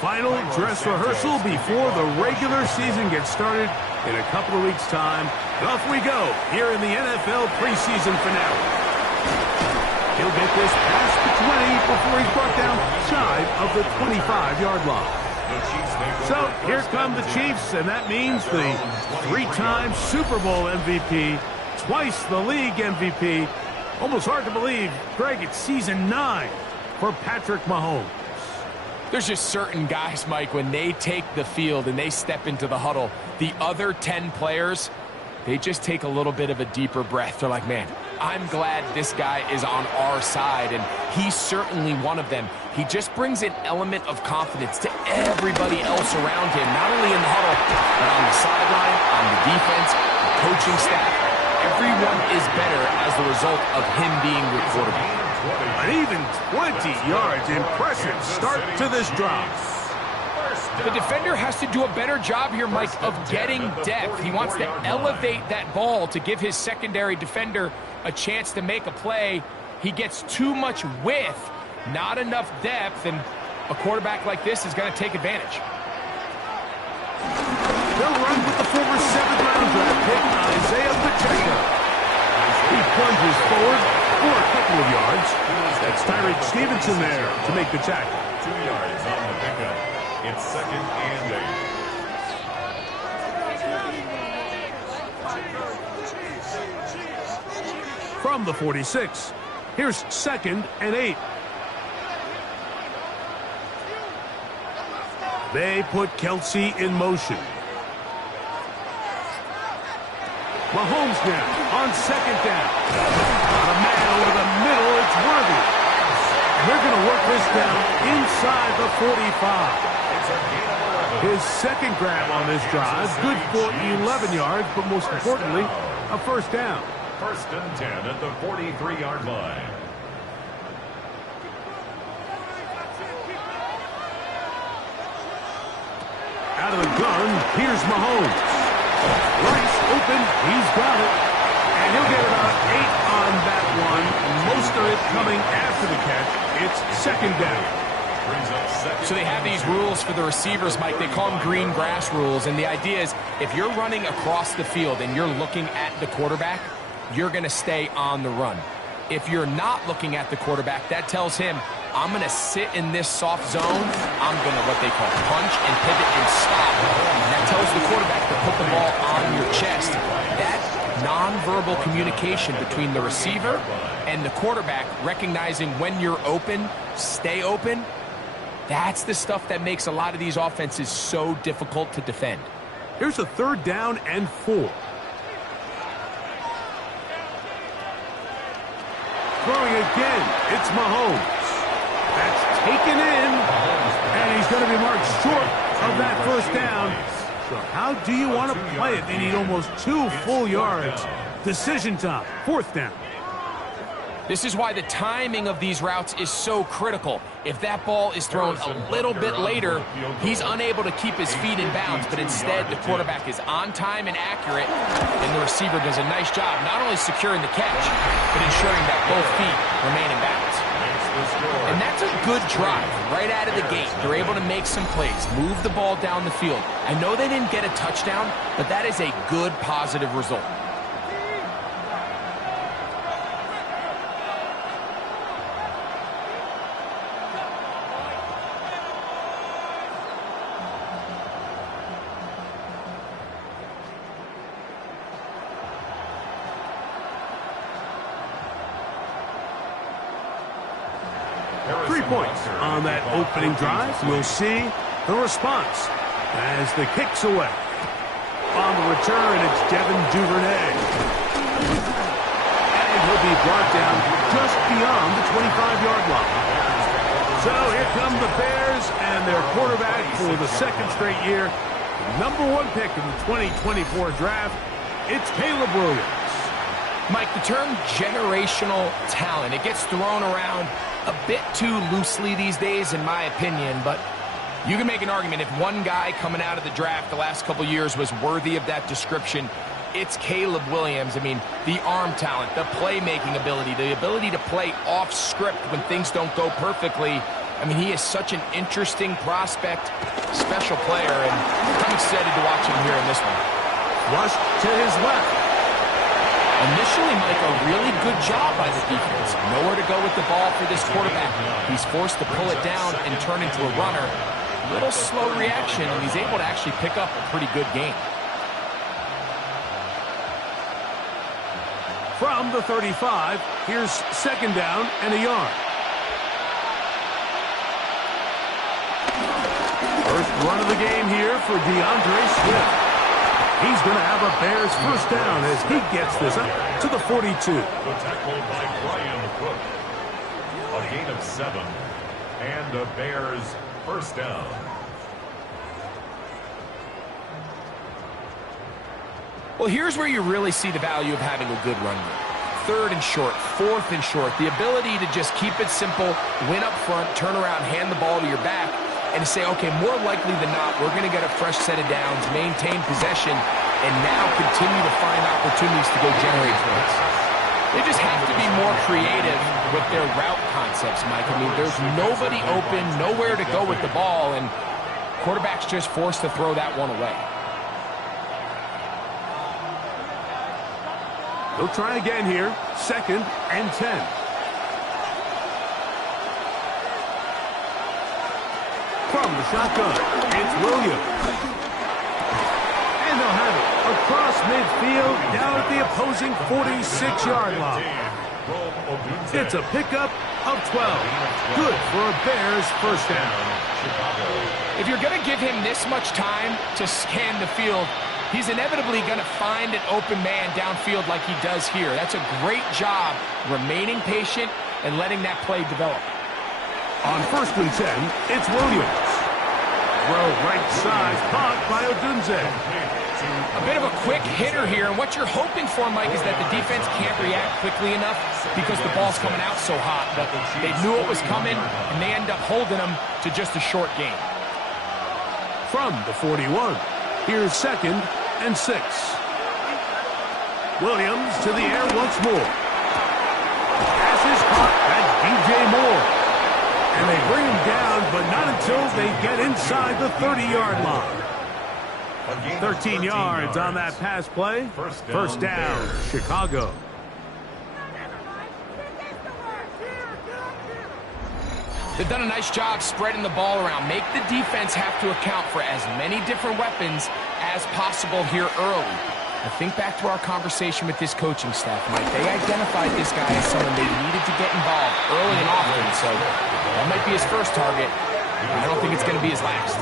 Final dress rehearsal before the regular season gets started in a couple of weeks' time. And off we go here in the NFL preseason finale. He'll get this past the 20 before he's brought down shy of the 25-yard line. So here come the Chiefs, and that means the three-time Super Bowl MVP, twice the league MVP. Almost hard to believe, Greg, it's season 9 for Patrick Mahomes. There's just certain guys, Mike, when they take the field and they step into the huddle, the other 10 players, they just take a little bit of a deeper breath. They're like, man, I'm glad this guy is on our side, and he's certainly one of them. He just brings an element of confidence to everybody else around him, not only in the huddle, but on the sideline, on the defense, the coaching staff. Everyone is better as the result of him being your quarterback. An even 20 yards. Impressive start to this drive. The defender has to do a better job here, Mike, of getting depth. He wants to elevate that ball to give his secondary defender a chance to make a play. He gets too much width, not enough depth, and a quarterback like this is going to take advantage. They'll run with the former 7th-round draft pick, Isaiah Pacheco. He plunges forward for a couple of yards. That's Tyreek Stevenson there to make the tackle. 2 yards on the pickup. It's 2nd and 8. From the 46, here's 2nd and 8. They put Kelsey in motion. Mahomes now on 2nd down. A man over the middle, it's Worthy. They're going to work this down inside the 45. His 2nd grab on this drive, good for 11 yards, but most importantly, a 1st down. 1st and 10 at the 43-yard line. Out of the gun, here's Mahomes. Rice open, he's got it. And he'll get about 8 on that one. Most of it coming after the catch. It's 2nd down. So they have these rules for the receivers, Mike. They call them green grass rules. And the idea is if you're running across the field and you're looking at the quarterback, you're going to stay on the run. If you're not looking at the quarterback, that tells him, I'm going to sit in this soft zone. I'm going to what they call punch and pivot and stop. And that tells the quarterback to put the ball on your chest. That nonverbal communication between the receiver and the quarterback, recognizing when you're open, stay open, that's the stuff that makes a lot of these offenses so difficult to defend. Here's a 3rd down and 4. Throwing again, it's Mahomes. That's taken in, and he's going to be marked short of that 1st down. So how do you want to play it? They need almost 2 full yards. Decision time, 4th down. This is why the timing of these routes is so critical. If that ball is thrown a little bit later, he's unable to keep his feet in bounds, but instead the quarterback is on time and accurate, and the receiver does a nice job not only securing the catch, but ensuring that both feet remain in bounds. And that's a good drive right out of the gate. They're able to make some plays, move the ball down the field. I know they didn't get a touchdown, but that is a good positive result. Points on that opening drive. We'll see the response as the kick's away. On the return, it's Devin Duvernay. And he'll be brought down just beyond the 25-yard line. So here come the Bears and their quarterback for the 2nd straight year. Number 1 pick in the 2024 draft, it's Caleb Williams. Mike, the term generational talent, it gets thrown around a bit too loosely these days, in my opinion, but you can make an argument if one guy coming out of the draft the last couple years was worthy of that description, it's Caleb Williams. I mean, the arm talent, the playmaking ability, the ability to play off script when things don't go perfectly. I mean, he is such an interesting prospect, special player, and I'm excited to watch him here in this one. Flush to his left. Initially, Mike, a really good job by the defense. Nowhere to go with the ball for this quarterback. He's forced to pull it down and turn into a runner. Little slow reaction, and he's able to actually pick up a pretty good game. From the 35, here's second down and a yard. First run of the game here for DeAndre Swift. He's going to have a Bears first down as he gets this up to the 42. The tackle by Brian Cook. A gain of 7. And the Bears first down. Well, here's where you really see the value of having a good run game. Third and short, fourth and short. The ability to just keep it simple, win up front, turn around, hand the ball to your back, and to say, okay, more likely than not, we're going to get a fresh set of downs, maintain possession, and now continue to find opportunities to go generate points. They just have to be more creative with their route concepts, Mike. I mean, there's nobody open, nowhere to go with the ball, and quarterback's just forced to throw that one away. He'll try again here. Second and 10. From the shotgun, it's Williams. And they'll have it across midfield down at the opposing 46-yard line. It's a pickup of 12. Good for a Bears first down. If you're going to give him this much time to scan the field, he's inevitably going to find an open man downfield like he does here. That's a great job remaining patient and letting that play develop. On first and 10, it's Williams. Throw right side, caught by Odunze. A bit of a quick hitter here, and what you're hoping for, Mike, is that the defense can't react quickly enough because the ball's coming out so hot. But they knew it was coming, and they end up holding them to just a short game. From the 41, here's second and 6. Williams to the air once more. Pass is caught by DJ Moore. And they bring him down, but not until they get inside the 30-yard line. 13 yards on that pass play. First down, Chicago. They've done a nice job spreading the ball around. Make the defense have to account for as many different weapons as possible here early. I think back to our conversation with this coaching staff, Mike. They identified this guy as someone they needed to get involved early and often, so that might be his first target. I don't think it's going to be his last.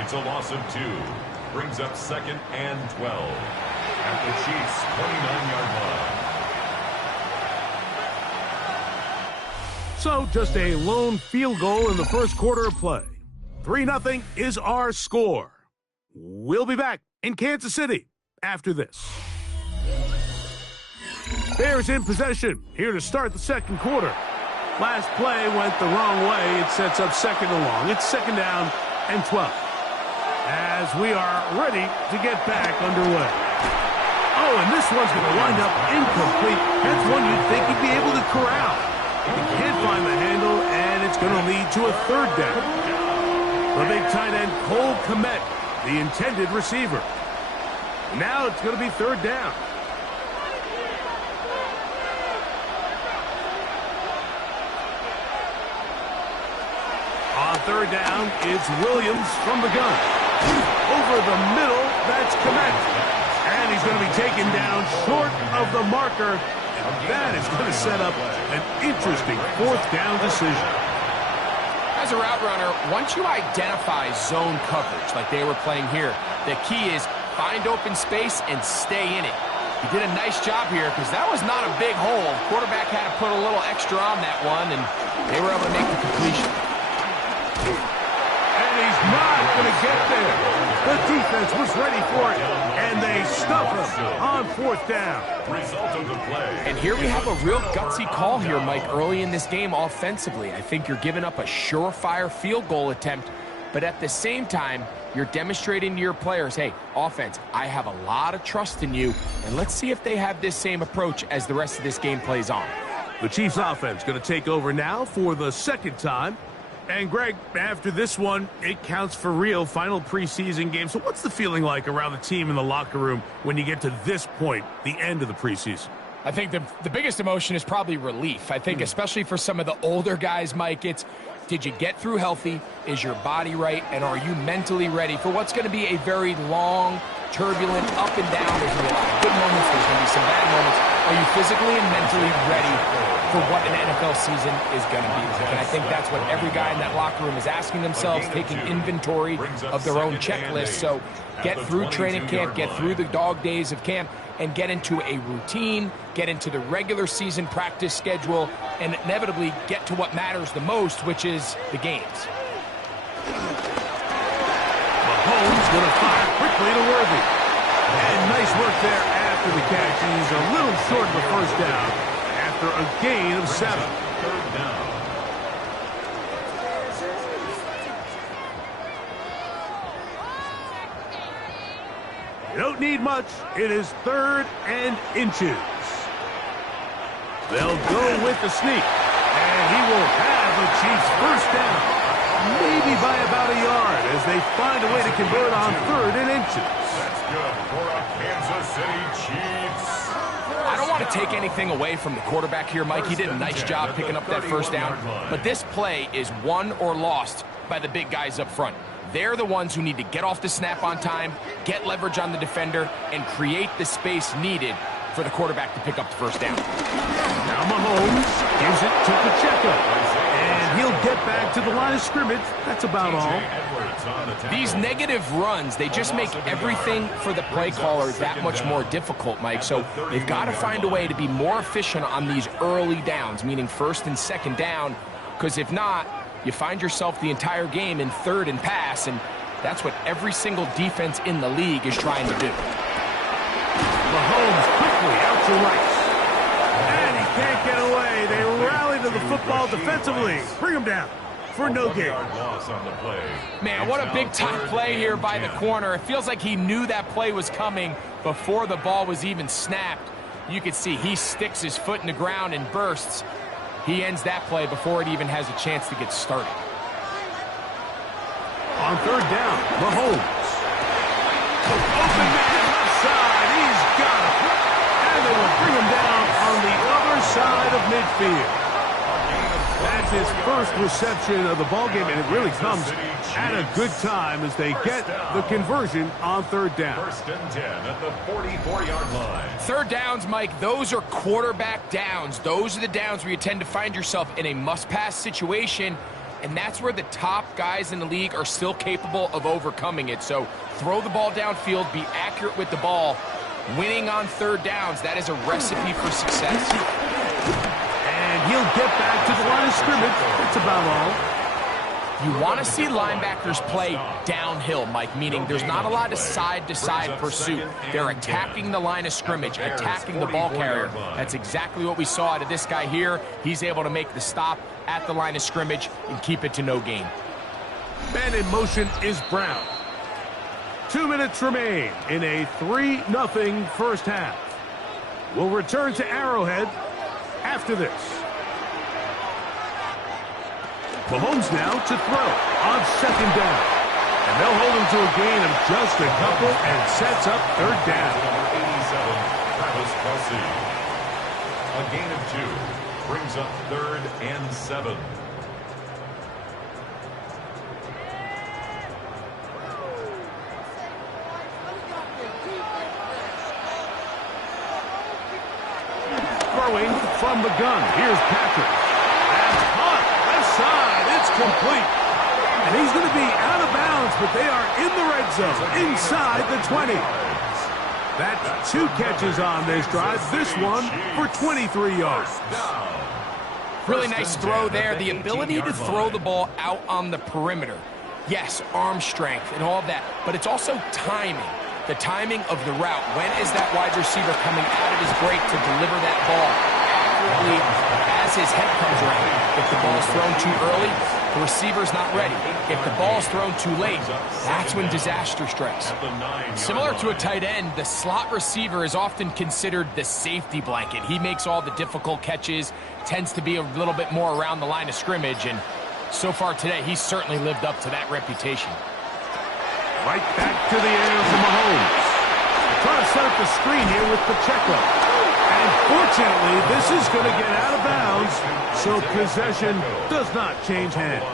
It's a loss of 2. Brings up second and 12 at the Chiefs' 29-yard line. So just a lone field goal in the first quarter of play. 3-0 is our score. We'll be back in Kansas City after this. Bears in possession here to start the second quarter. Last play went the wrong way. It sets up second and long. It's second down and 12. As we are ready to get back underway. Oh, and this one's going to wind up incomplete. That's one you'd think he'd be able to corral. He can't find the handle, and it's going to lead to a third down. The big tight end, Cole Kmet, the intended receiver. Now it's going to be third down. On third down, it's Williams from the gun. Over the middle, that's Kmet. And he's going to be taken down short of the marker. And that is going to set up an interesting fourth down decision. As a route runner, once you identify zone coverage like they were playing here, the key is find open space and stay in it. He did a nice job here because that was not a big hole. Quarterback had to put a little extra on that one, and they were able to make the completion. And he's not going to get there. The defense was ready for it, and they stuff him on fourth down. Result of the play. And here we have a real gutsy call here, Mike, early in this game offensively. I think you're giving up a surefire field goal attempt, but at the same time, you're demonstrating to your players, hey, offense, I have a lot of trust in you, and let's see if they have this same approach as the rest of this game plays on. The Chiefs offense going to take over now for the second time. And, Greg, after this one, it counts for real. Final preseason game. So what's the feeling like around the team in the locker room when you get to this point, the end of the preseason? I think the biggest emotion is probably relief. I think especially for some of the older guys, Mike, it's did you get through healthy? Is your body right? And are you mentally ready for what's going to be a very long, turbulent, up and down? There's going to be a lot of good moments. There's going to be some bad moments. Are you physically and mentally ready for what an NFL season is going to be like? And I think that's what every guy in that locker room is asking themselves, taking inventory of their own checklist. So get through training camp, get through the dog days of camp, and get into a routine, get into the regular season practice schedule, and inevitably get to what matters the most, which is the games. Mahomes going to fire quickly to Worthy. And nice work there after the catch. He's a little short of the first down after a gain of 7. Third down. You don't need much. It is 3rd and inches. They'll go with the sneak. And he will have the Chiefs first down. Maybe by about a yard as they find a way to convert on 3rd and inches. That's good for a Kansas City Chiefs. I don't want to take anything away from the quarterback here, Mike. He did a nice job picking up that first down. But this play is won or lost by the big guys up front. They're the ones who need to get off the snap on time, get leverage on the defender, and create the space needed for the quarterback to pick up the first down. Now Mahomes gives it to Pacheco. And he'll get back to the line of scrimmage. That's about all. These negative runs, they just make everything for the play caller that much more difficult, Mike. So they've got to find a way to be more efficient on these early downs, meaning 1st and 2nd down, because if not, you find yourself the entire game in 3rd and pass, and that's what every single defense in the league is trying to do. Mahomes quickly out to Rice. And he can't get away. They rally to the football defensively. Bring him down for no gain. Man, what a big-time play here by the corner. It feels like he knew that play was coming before the ball was even snapped. You can see he sticks his foot in the ground and bursts. He ends that play before it even has a chance to get started. On 3rd down, Mahomes. Open man left side. He's got it. And they will bring him down on the other side of midfield. That's his first reception of the ballgame, and it really comes at a good time as they get the conversion on 3rd down. 1st and 10 at the 44-yard line. 3rd downs, Mike, those are quarterback downs. Those are the downs where you tend to find yourself in a must-pass situation, and that's where the top guys in the league are still capable of overcoming it. So throw the ball downfield, be accurate with the ball. Winning on 3rd downs, that is a recipe for success. And he'll get back to the line of scrimmage. That's about all. You want to see linebackers play downhill, Mike, meaning there's not a lot of side-to-side pursuit. They're attacking the line of scrimmage, attacking the ball carrier. That's exactly what we saw out of this guy here. He's able to make the stop at the line of scrimmage and keep it to no gain. And in motion is Brown. 2 minutes remain in a 3-0 first half. We'll return to Arrowhead after this. Mahomes now to throw on 2nd down. And they'll hold him to a gain of just a couple and sets up 3rd down. Number 87, Travis Kelce. A gain of 2 brings up 3rd and 7. Throwing from the gun. Here's Patrick. That's caught. Left side. It's complete. And he's going to be out of bounds, but they are in the red zone, inside the 20. That's 2 catches on this drive. This one for 23 yards. Really nice throw there. The ability to throw the ball out on the perimeter. Yes, arm strength and all of that, but it's also timing. The timing of the route. When is that wide receiver coming out of his break to deliver that ball? accurately as his head comes around. If the ball's thrown too early, the receiver's not ready. If the ball's thrown too late, that's when disaster strikes. Similar to a tight end, the slot receiver is often considered the safety blanket. He makes all the difficult catches, tends to be a little bit more around the line of scrimmage, and so far today, he's certainly lived up to that reputation. Right back to the air for Mahomes. Trying to set up the screen here with Pacheco. And fortunately, this is going to get out of bounds, so possession does not change hands.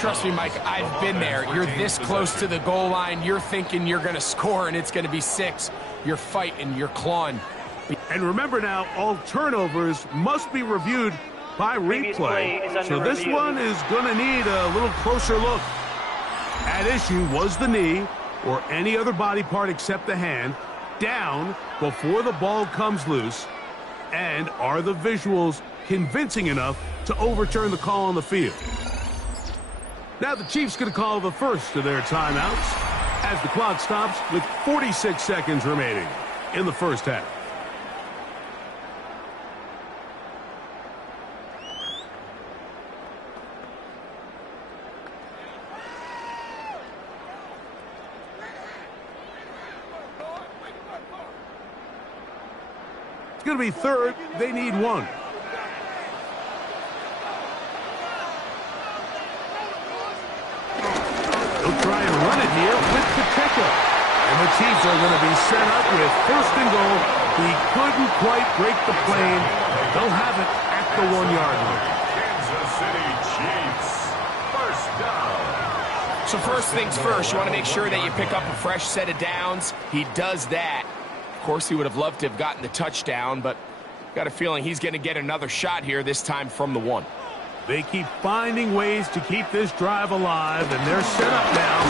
Trust me, Mike, I've been there. You're this close to the goal line. You're thinking you're going to score, and it's going to be 6. You're fighting, you're clawing. And remember now, all turnovers must be reviewed by replay. So this one is going to need a little closer look. At issue was the knee, or any other body part except the hand, down before the ball comes loose. And are the visuals convincing enough to overturn the call on the field? Now the Chiefs going to call the first of their timeouts as the clock stops with 46 seconds remaining in the first half. It's going to be third. They need 1. They'll try and run it here with Pacheco. And the Chiefs are going to be set up with first and goal. He couldn't quite break the plane. They'll have it at the 1-yard line. Kansas City Chiefs, first down. So first things first, you want to make sure that you pick up a fresh set of downs. He does that. Of course, he would have loved to have gotten the touchdown, but got a feeling he's going to get another shot here, this time from the 1. They keep finding ways to keep this drive alive, and they're set up now.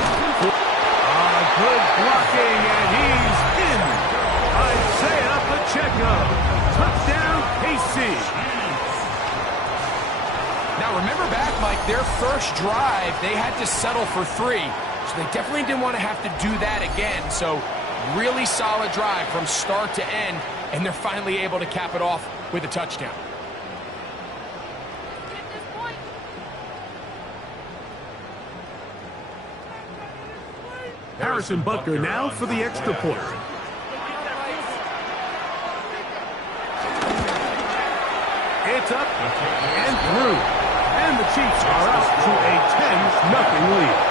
Good blocking, and he's in. Isaiah Pacheco. Touchdown, KC. Now, remember back, Mike, their first drive, they had to settle for 3. So they definitely didn't want to have to do that again. So really solid drive from start to end, and they're finally able to cap it off with a touchdown. Harrison Butker now for the extra point. It's up and through. And the Chiefs are out to a 10-0 lead.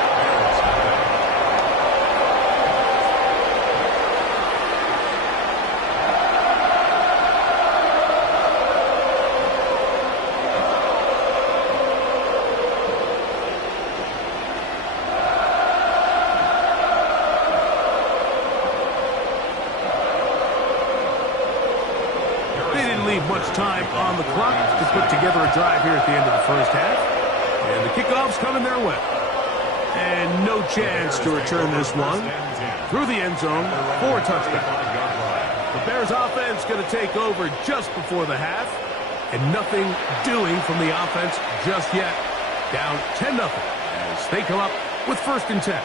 Much time on the clock to put together a drive here at the end of the first half. And the kickoff's coming their way. And no chance to return this one through the end zone for a touchdown. The Bears offense going to take over just before the half. And nothing doing from the offense just yet. Down 10-0 as they come up with first and 10.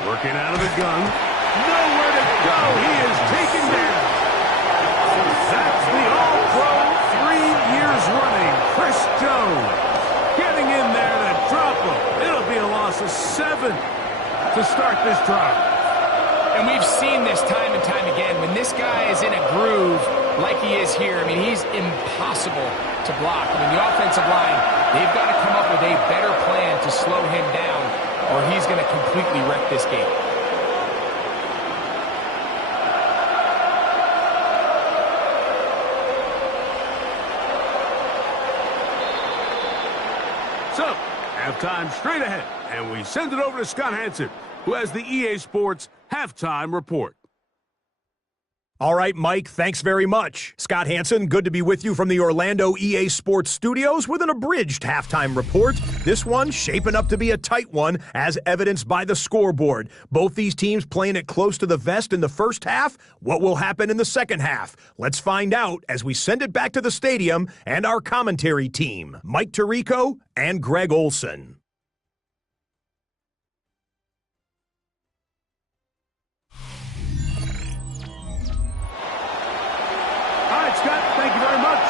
Working out of the gun. Nowhere to go. He is taken down. That's the all-pro 3 years running. Chris Jones getting in there to drop him. It'll be a loss of 7 to start this drive. And we've seen this time and time again. When this guy is in a groove like he is here, I mean, he's impossible to block. I mean, the offensive line, they've got to come up with a better plan to slow him down, or he's going to completely wreck this game. So, halftime straight ahead, and we send it over to Scott Hansen, who has the EA Sports Halftime Report. All right, Mike, thanks very much. Scott Hansen, good to be with you from the Orlando EA Sports Studios with an abridged halftime report. This one shaping up to be a tight one, as evidenced by the scoreboard. Both these teams playing it close to the vest in the first half. What will happen in the second half? Let's find out as we send it back to the stadium and our commentary team, Mike Tirico and Greg Olson. Scott, thank you very much.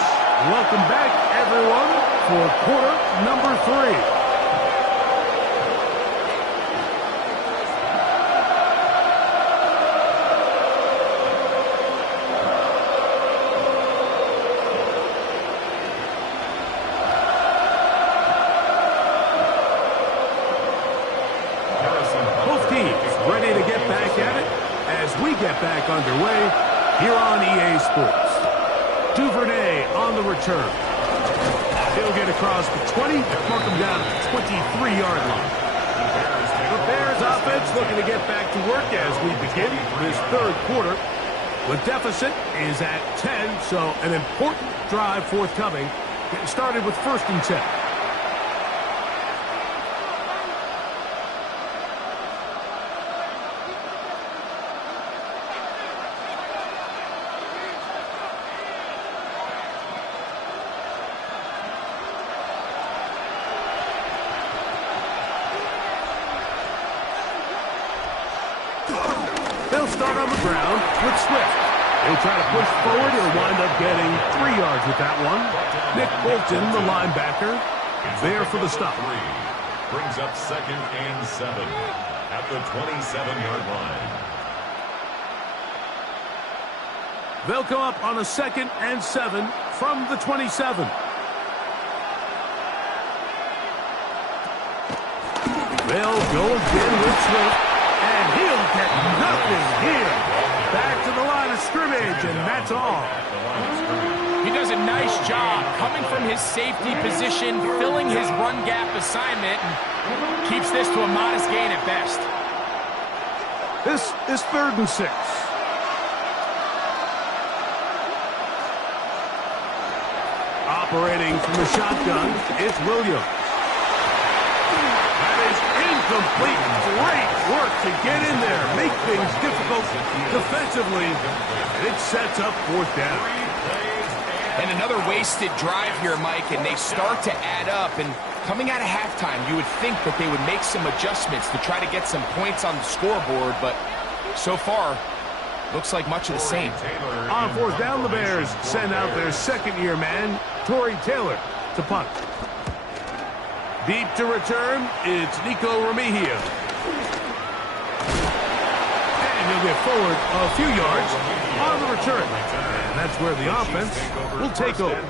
Welcome back, everyone, for quarter number 3. Both teams ready to get back at it as we get back underway here on EA Sports. Duvernay on the return. He'll get across the 20, mark him down at the 23-yard line. The Bears offense looking to get back to work as we begin this third quarter. The deficit is at 10, so an important drive forthcoming. Getting started with 1st and 10. They'll start on the ground with Swift. He'll try to push forward. He'll wind up getting 3 yards with that one. Nick Bolton, the linebacker, there for the stop. Brings up 2nd and 7 at the 27-yard line. They'll come up on a 2nd and 7 from the 27. They'll go again with Swift, and he'll get nothing here. Back to the line of scrimmage, and that's all. He does a nice job coming from his safety position, filling his run gap assignment, and keeps this to a modest gain at best. This is 3rd and 6. Operating from the shotgun, it's Williams. That is incomplete. Great work to get in there, make things difficult defensively, and it sets up 4th down. And another wasted drive here, Mike, and they start to add up. And coming out of halftime, you would think that they would make some adjustments to try to get some points on the scoreboard, but so far, looks like much of the same. On 4th down, the Bears send out their 2nd-year man, Torrey Taylor, to punt. Deep to return, it's Nico Remigio. And he'll get forward a few yards on the return. And that's where the offense will take over.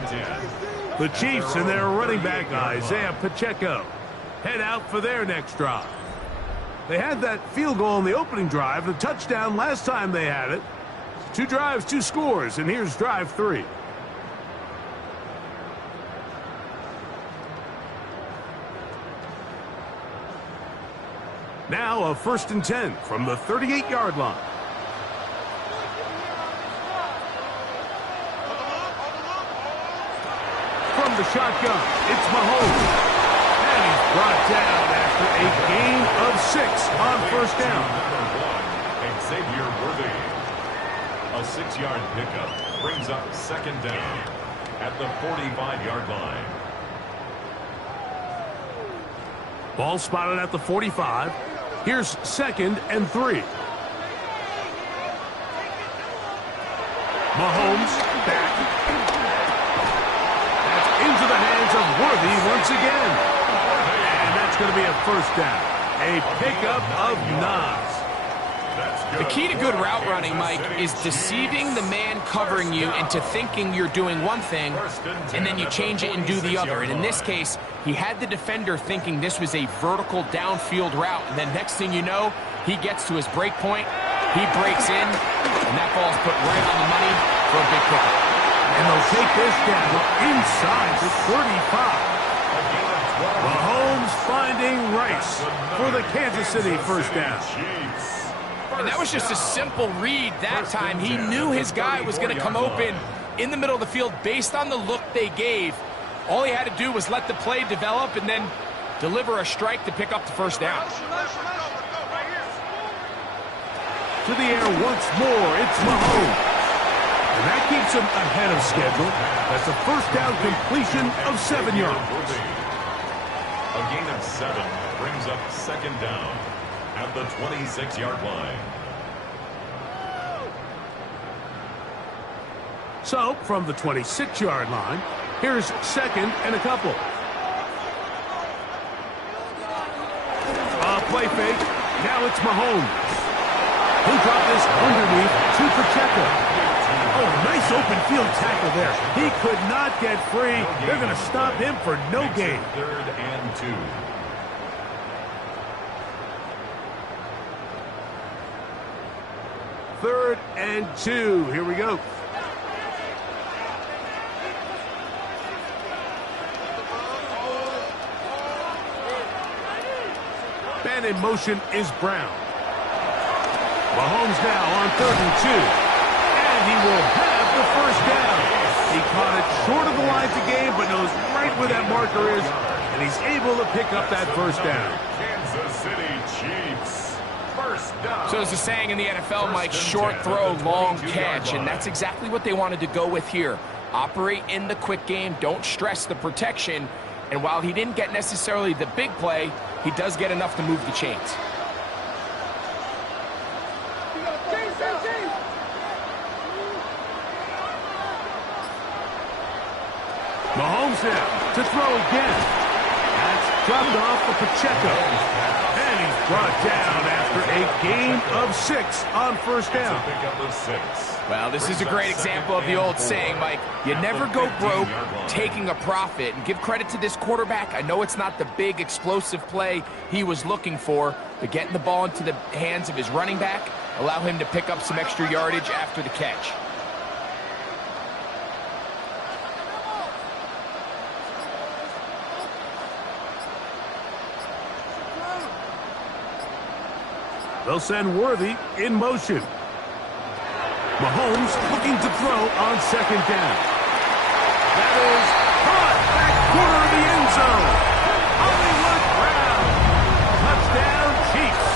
The Chiefs and their running back, Isaiah Pacheco, head out for their next drive. They had that field goal on the opening drive, the touchdown last time they had it. 2 drives, 2 scores, and here's drive 3. Now a 1st and 10 from the 38-yard line. From the shotgun, it's Mahomes. And he's brought down after a gain of 6 on 1st down. Xavier Worthy. A 6-yard pickup brings up 2nd down at the 45-yard line. Ball spotted at the 45. Here's 2nd and 3. Mahomes back. That's into the hands of Worthy once again. And that's going to be a 1st down. A pickup of 9. The key to good route running, Mike, is deceiving the man covering you into thinking you're doing one thing, and then you change it and do the other. And in this case, he had the defender thinking this was a vertical downfield route, and then next thing you know, he gets to his break point, he breaks in, and that ball's put right on the money for a big pickup. And they'll take this down inside the 35. Mahomes finding Rice for the Kansas City 1st down. And that was just a simple read that time. He knew his guy was going to come open in the middle of the field based on the look they gave. All he had to do was let the play develop and then deliver a strike to pick up the first down. To the air once more, it's Mahomes. And that keeps him ahead of schedule. That's a first down completion of 7 yards. A gain of 7 brings up second down at the 26-yard line. So, from the 26-yard line, here's second and a couple. Play fake. Now it's Mahomes. He dropped this underneath to Pacheco. Oh, nice open field tackle there. He could not get free. They're going to stop him for no gain. 3rd and 2. Third and 2. Here we go. Man in motion is Brown. Mahomes now on 3rd and 2. And he will have the first down. He caught it short of the lines of game, but knows right where that marker is. And he's able to pick up that first down. Kansas City Chiefs. First down. So as the saying in the NFL, Mike, short throw, long catch. And that's exactly what they wanted to go with here. Operate in the quick game. Don't stress the protection. And while he didn't get necessarily the big play, he does get enough to move the chains. Mahomes now to throw again. That's dropped off for Pacheco. And he's brought down after a gain of 6 on first down. Pick up of 6. Well, this is a great example of the old saying, Mike. You never go broke taking a profit. And give credit to this quarterback. I know it's not the big explosive play he was looking for, but getting the ball into the hands of his running back, allow him to pick up some extra yardage after the catch. They'll send Worthy in motion. Mahomes looking to throw on second down. That is caught back corner of the end zone. Hollywood Brown. Touchdown, Chiefs.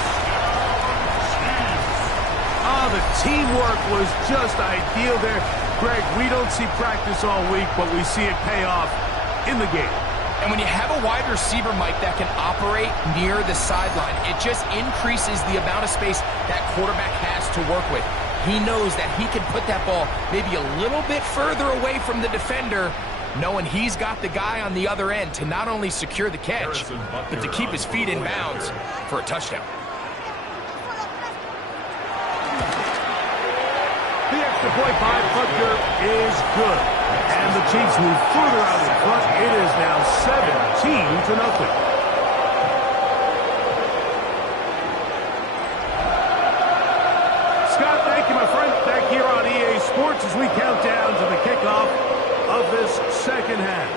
Oh, the teamwork was just ideal there. Greg, we don't see practice all week, but we see it pay off in the game. And when you have a wide receiver, Mike, that can operate near the sideline, it just increases the amount of space that quarterback has to work with. He knows that he can put that ball maybe a little bit further away from the defender, knowing he's got the guy on the other end to not only secure the catch, but to keep his feet in bounds for a touchdown. The extra point by Butker is good. And the Chiefs move further out in front. It is now 17-0. Scott, thank you, my friend. Back here on EA Sports as we count down to the kickoff of this second half.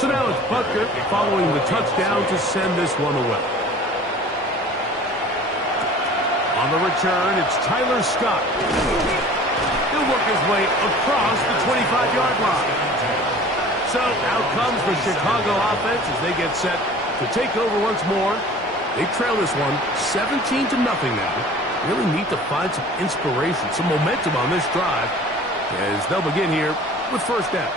So now it's Butker following the touchdown to send this one away. On the return, it's Tyler Scott. He'll work his way across the 25-yard line. So out comes the Chicago offense as they get set to take over once more. They trail this one 17-0 now. Really need to find some inspiration, some momentum on this drive as they'll begin here with first down.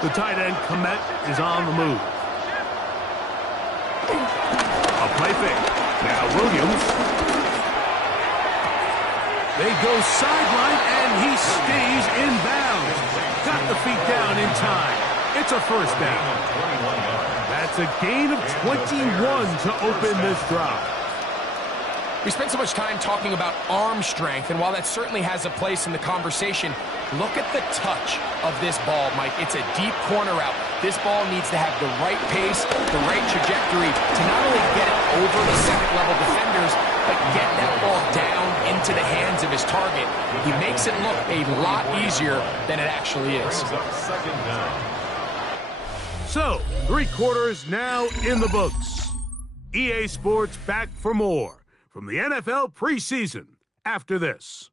The tight end, Komet, is on the move. A play fake. Now Williams. They go sideline, and he stays in bounds. Got the feet down in time. It's a first down. That's a gain of 21 to open this drive. We spent so much time talking about arm strength, and while that certainly has a place in the conversation, look at the touch of this ball, Mike. It's a deep corner route. This ball needs to have the right pace, the right trajectory to not only get it over the second-level defenders, but get that ball down into the hands of his target. He makes it look a lot easier than it actually is. So, 3 quarters now in the books. EA Sports back for more from the NFL preseason after this.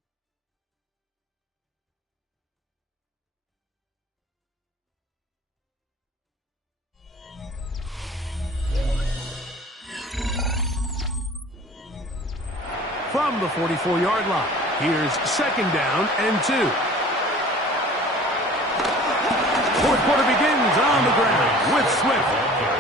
From the 44-yard line, here's 2nd down and 2. 4th quarter begins on the ground with Swift.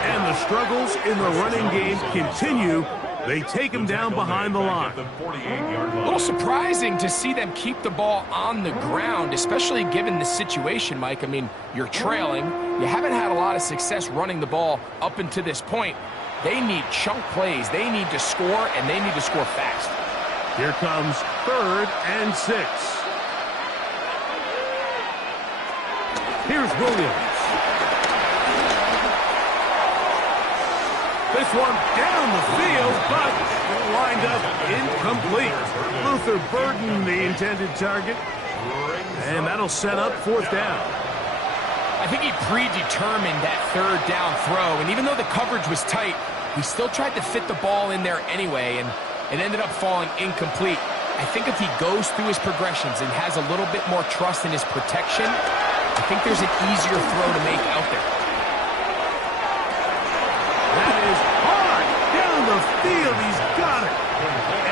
And the struggles in the running game continue. They take him down behind the line. A little surprising to see them keep the ball on the ground, especially given the situation, Mike. I mean, you're trailing. You haven't had a lot of success running the ball up until this point. They need chunk plays. They need to score, and they need to score fast. Here comes 3rd and 6. Here's Williams. This one down the field, but lined up incomplete. Luther Burden, the intended target. And that'll set up 4th down. I think he predetermined that 3rd down throw, and even though the coverage was tight, he still tried to fit the ball in there anyway, and it ended up falling incomplete. I think if he goes through his progressions and has a little bit more trust in his protection, I think there's an easier throw to make out there. That is hard down the field. He's got it.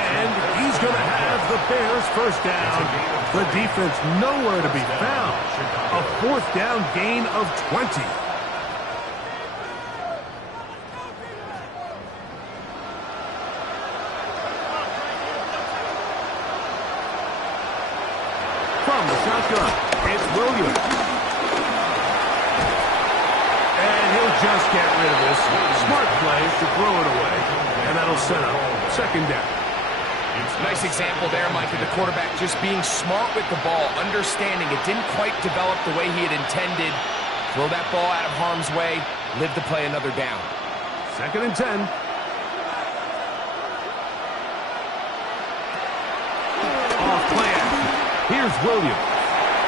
And he's going to have the Bears 1st down. The defense nowhere to be found. A 4th down gain of 20. From the shotgun, it's Williams. And he'll just get rid of this. Smart play to throw it away. And that'll set up 2nd down. Nice example there, Mike, of the quarterback just being smart with the ball, understanding it didn't quite develop the way he had intended. Throw that ball out of harm's way, live to play another down. 2nd and 10. Off plan. Here's Williams.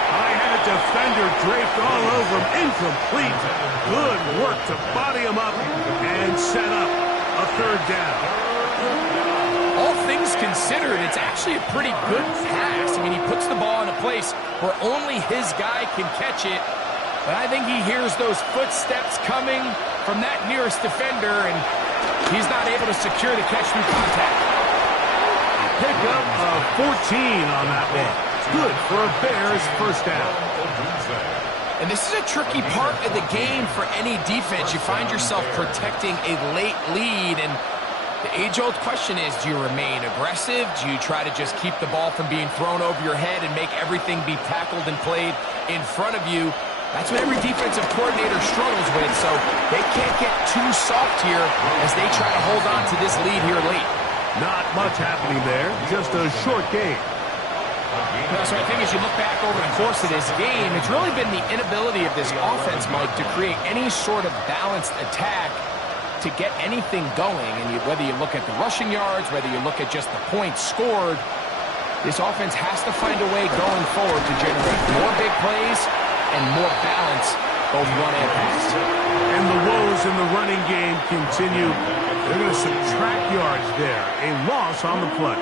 I had a defender draped all over him. Incomplete. Good work to body him up and set up a 3rd down. All things considered, it's actually a pretty good pass. I mean, he puts the ball in a place where only his guy can catch it. But I think he hears those footsteps coming from that nearest defender, and he's not able to secure the catch through contact. Pick up of 14 on that one. Good for a Bears 1st down. And this is a tricky part of the game for any defense. You find yourself protecting a late lead, and the age-old question is, do you remain aggressive? Do you try to just keep the ball from being thrown over your head and make everything be tackled and played in front of you? That's what every defensive coordinator struggles with, so they can't get too soft here as they try to hold on to this lead here late. Not much happening there, just a short game. So I think as you look back over the course of this game, it's really been the inability of this offense, Mike, to create any sort of balanced attack to get anything going. And whether you look at the rushing yards, whether you look at just the points scored, this offense has to find a way going forward to generate more big plays and more balance, both run and pass. And the woes in the running game continue. They're going to subtract yards there. A loss on the play.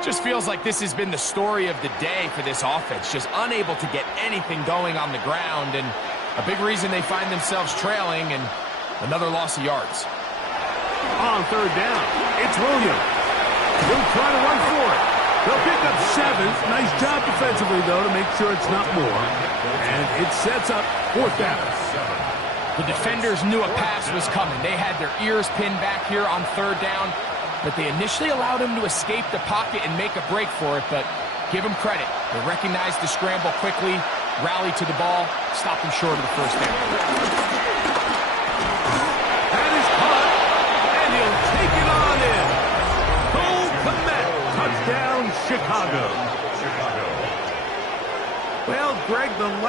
Just feels like this has been the story of the day for this offense. Just unable to get anything going on the ground. And a big reason they find themselves trailing, and another loss of yards. On 3rd down, it's Williams. He'll try to run for it. They'll pick up 7. Nice job defensively, though, to make sure it's not more. And it sets up 4th down. The defenders knew a pass was coming. They had their ears pinned back here on 3rd down, but they initially allowed him to escape the pocket and make a break for it, but give him credit. They recognized the scramble quickly, rallied to the ball, stopped him short of the 1st down. That is caught, and he'll take it on in. Cole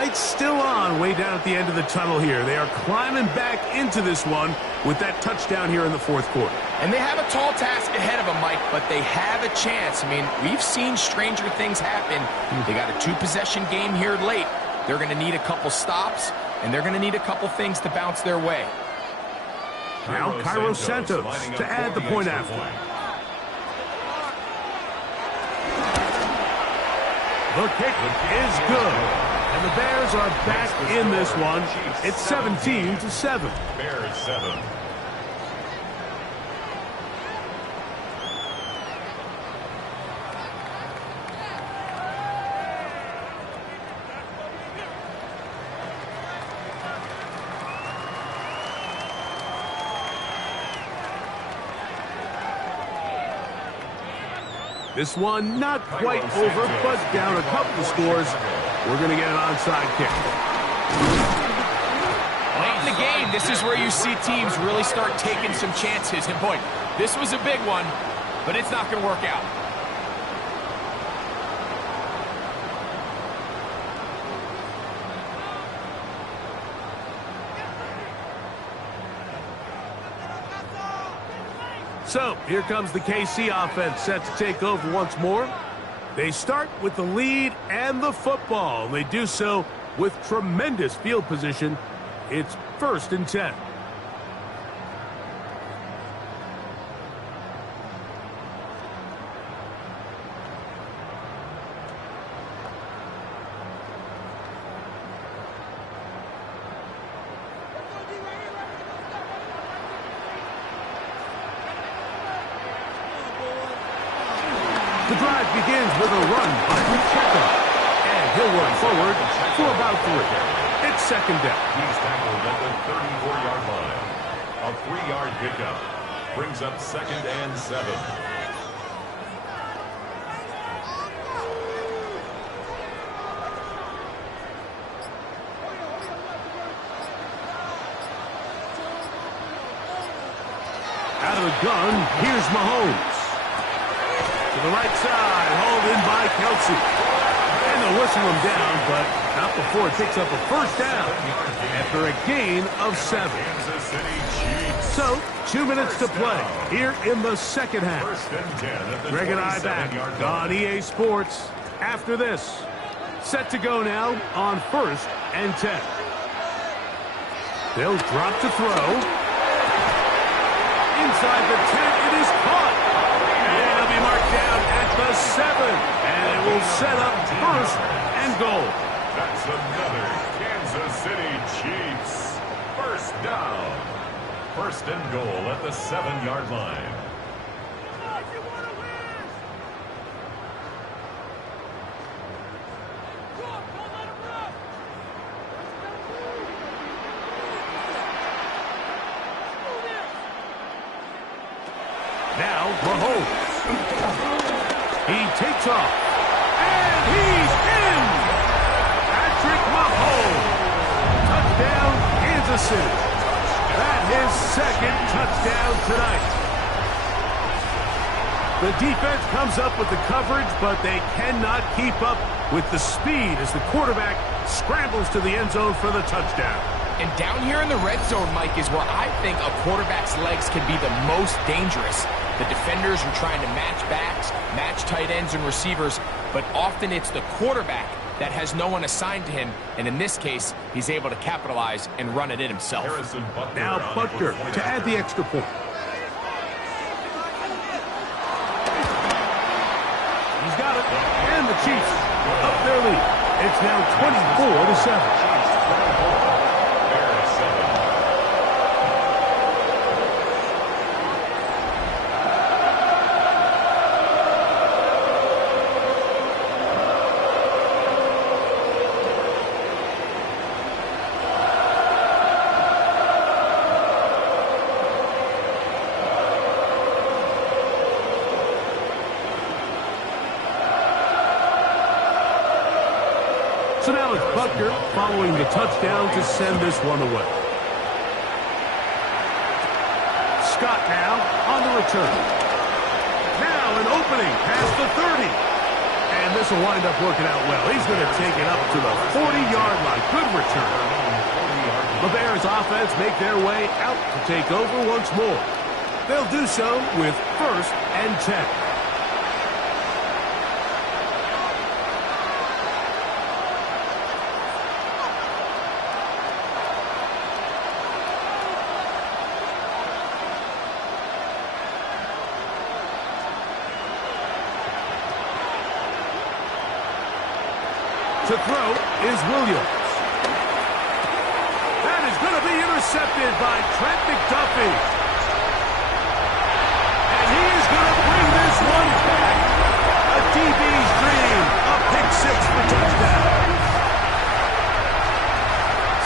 light's still on way down at the end of the tunnel here. They are climbing back into this one with that touchdown here in the fourth quarter. And they have a tall task ahead of them, Mike, but they have a chance. I mean, we've seen stranger things happen. They got a two-possession game here late. They're going to need a couple stops, and they're going to need a couple things to bounce their way. Now Cairo Santos to add the point after. The kick is good. And the Bears are back in this one. It's 17-7. Bears 7. This one not quite over, but down a couple of scores. We're going to get an onside kick. Late in the game, this is where you see teams really start taking some chances. And boy, this was a big one, but it's not going to work out. So, here comes the KC offense set to take over once more. They start with the lead and the football. They do so with tremendous field position. It's 1st and 10. The drive begins with a run by Pacheco, and he'll work forward for about 3. It's 2nd down. He's tackled at the 34-yard line. A 3-yard pickup brings up 2nd and 7. Out of the gun, here's Mahomes. To the right side, hauled in by Kelsey. And they'll whistle him down, but not before it picks up a 1st down after a gain of 7. So, 2 minutes to play here in the 2nd half. Greg and I back on EA Sports after this. Set to go now on 1st and 10. They'll drop to throw. Inside the 10, it is caught. And it'll be marked down at the 7. And it will set up 1st and goal. That's another Kansas City Chiefs 1st down. 1st and goal at the 7-yard line. Now, Mahomes. He takes off. And he's in! Patrick Mahomes. Touchdown, Kansas City. That's his 2nd touchdown tonight. The defense comes up with the coverage, but they cannot keep up with the speed as the quarterback scrambles to the end zone for the touchdown. And down here in the red zone, Mike, is where I think a quarterback's legs can be the most dangerous. The defenders are trying to match backs, match tight ends and receivers, but often it's the quarterback that has no one assigned to him, and in this case, he's able to capitalize and run it in himself. Now Butker to add the extra point. He's got it, and the Chiefs up their lead. It's now 24-7. So now it's Butker following the touchdown to send this one away. Scott now on the return. Now an opening past the 30. And And this will wind up working out well. He's going to take it up to the 40-yard line. Good return. The Bears offense make their way out to take over once more. They'll do so with 1st and 10. To throw is Williams. That is going to be intercepted by Trent McDuffie. And he is going to bring this one back. A DB's dream. A pick six for touchdown.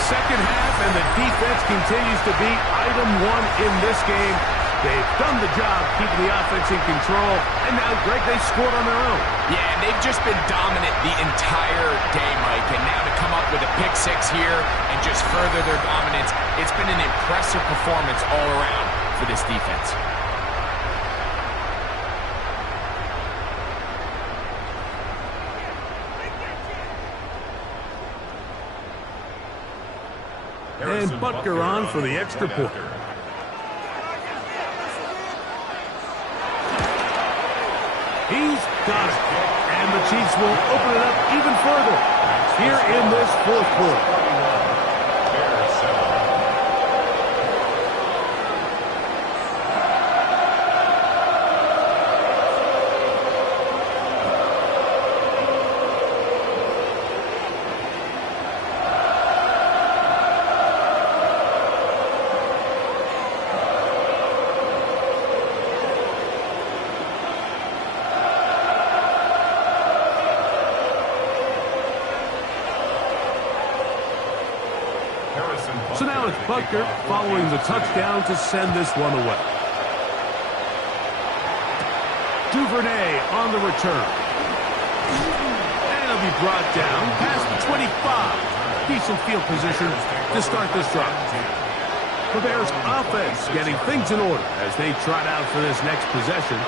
Second half, and the defense continues to be item one in this game. They've done the job keeping the offense in control, and now, Greg, they scored on their own. Yeah, and they've just been dominant the entire day, Mike, and now to come up with a pick six here and just further their dominance, it's been an impressive performance all around for this defense. And Butker on for the extra point. He's got it. And the Chiefs will open it up even further here in this fourth quarter. So now it's Butker following the touchdown to send this one away. Duvernay on the return. And he'll be brought down past the 25. Decent field position to start this drive. The Bears offense getting things in order as they trot out for this next possession.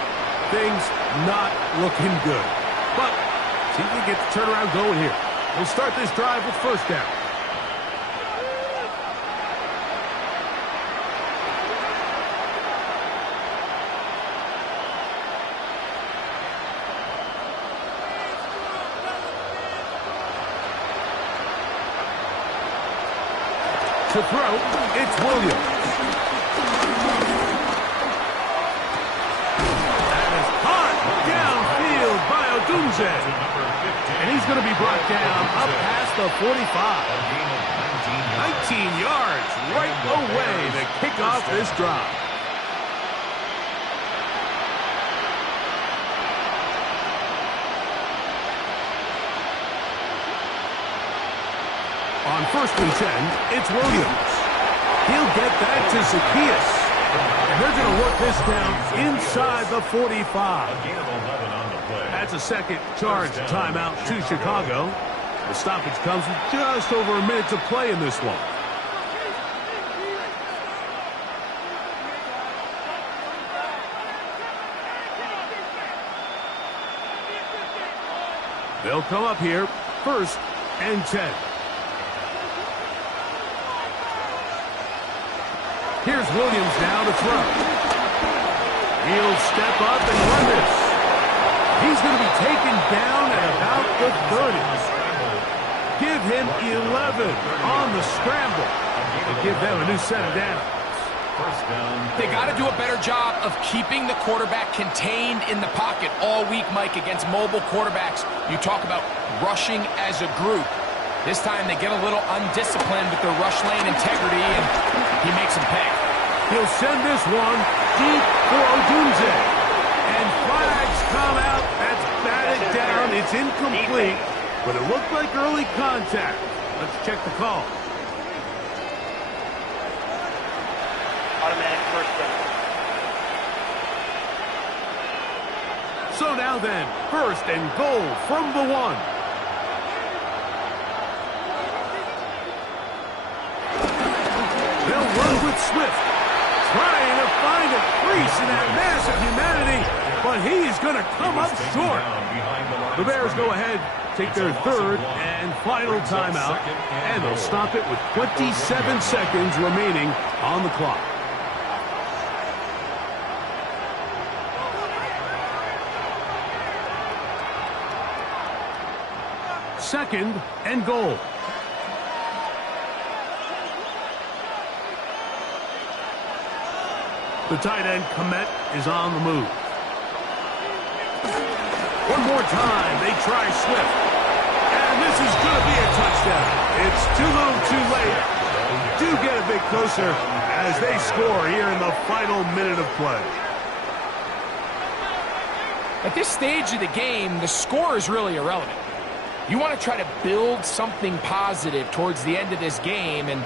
Things not looking good. But see if they get the turnaround going here. They'll start this drive with first down. To throw, it's Williams. That is caught downfield by Odunze. And he's going to be brought down up past the 45. 19 yards right away to kick off this drive. On 1st and 10, it's Williams. He'll get that to Zacchaeus. And they're going to work this down inside the 45. That's a second charge timeout to Chicago. The stoppage comes with just over a minute to play in this one. They'll come up here, 1st and 10. Here's Williams now to throw. He'll step up and run this. He's going to be taken down at about the 30. Give him 11 on the scramble to give them a new set of downs. They got to do a better job of keeping the quarterback contained in the pocket all week, Mike, against mobile quarterbacks. You talk about rushing as a group. This time they get a little undisciplined with their rush lane integrity, and he makes them pay. He'll send this one deep for Odunze. And flags come out. That's batted down. It's incomplete, but it looked like early contact. Let's check the call. Automatic first down. So now then, 1st and goal from the 1. They'll run with Swift. trying to find a crease in that mass of humanity, but he's going to come up short. The Bears go ahead, take their third and final timeout, and they'll stop it with 27 seconds remaining on the clock. Second and goal. The tight end, Komet, is on the move. One more time, they try Swift. And this is going to be a touchdown. It's too little too late. They do get a bit closer as they score here in the final minute of play. At this stage of the game, the score is really irrelevant. You want to try to build something positive towards the end of this game, and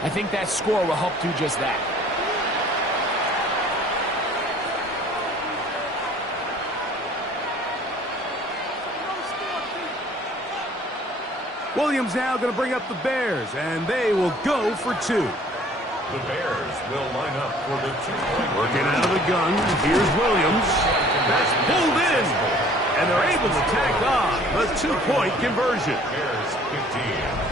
I think that score will help do just that. Williams now going to bring up the Bears, and they will go for two. The Bears will line up for the 2-point. Working out of the gun, here's Williams. That's pulled in, and they're able to tack on the 2-point conversion. Bears 15.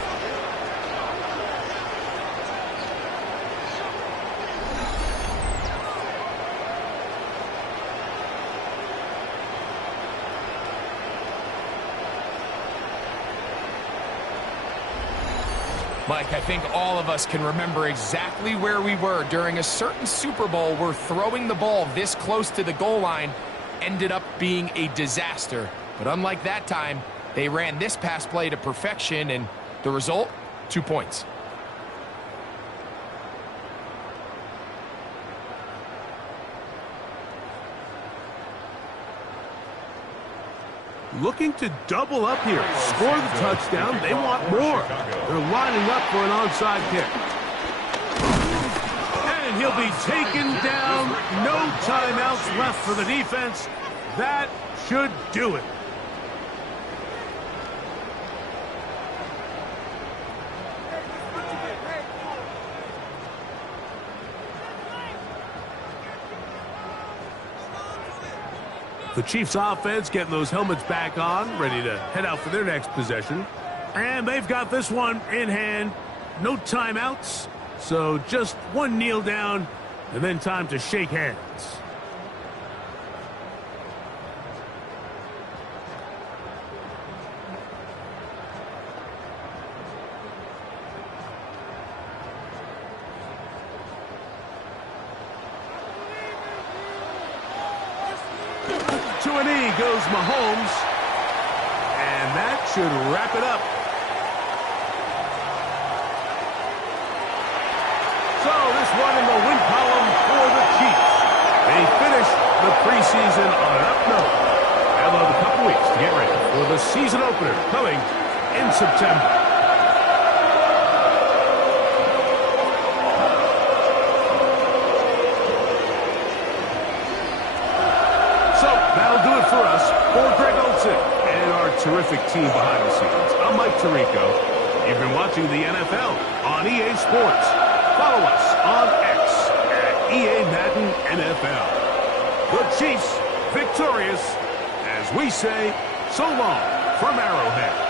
Mike, I think all of us can remember exactly where we were during a certain Super Bowl where throwing the ball this close to the goal line ended up being a disaster. But unlike that time, they ran this pass play to perfection, and the result, 2 points. Looking to double up here. Score the touchdown. They want more. They're lining up for an onside kick. And he'll be taken down. No timeouts left for the defense. That should do it. The Chiefs offense getting those helmets back on, ready to head out for their next possession. And they've got this one in hand. No timeouts, so just one kneel down and then time to shake hands. To a knee goes Mahomes, and that should wrap it up. So this one in the win column for the Chiefs. They finished the preseason on an up note. Now they'll have a couple weeks to get ready for the season opener coming in September. That'll do it for us. For Greg Olsen and our terrific team behind the scenes, I'm Mike Tirico. You've been watching the NFL on EA Sports. Follow us on X at EA Madden NFL. The Chiefs victorious as we say so long from Arrowhead.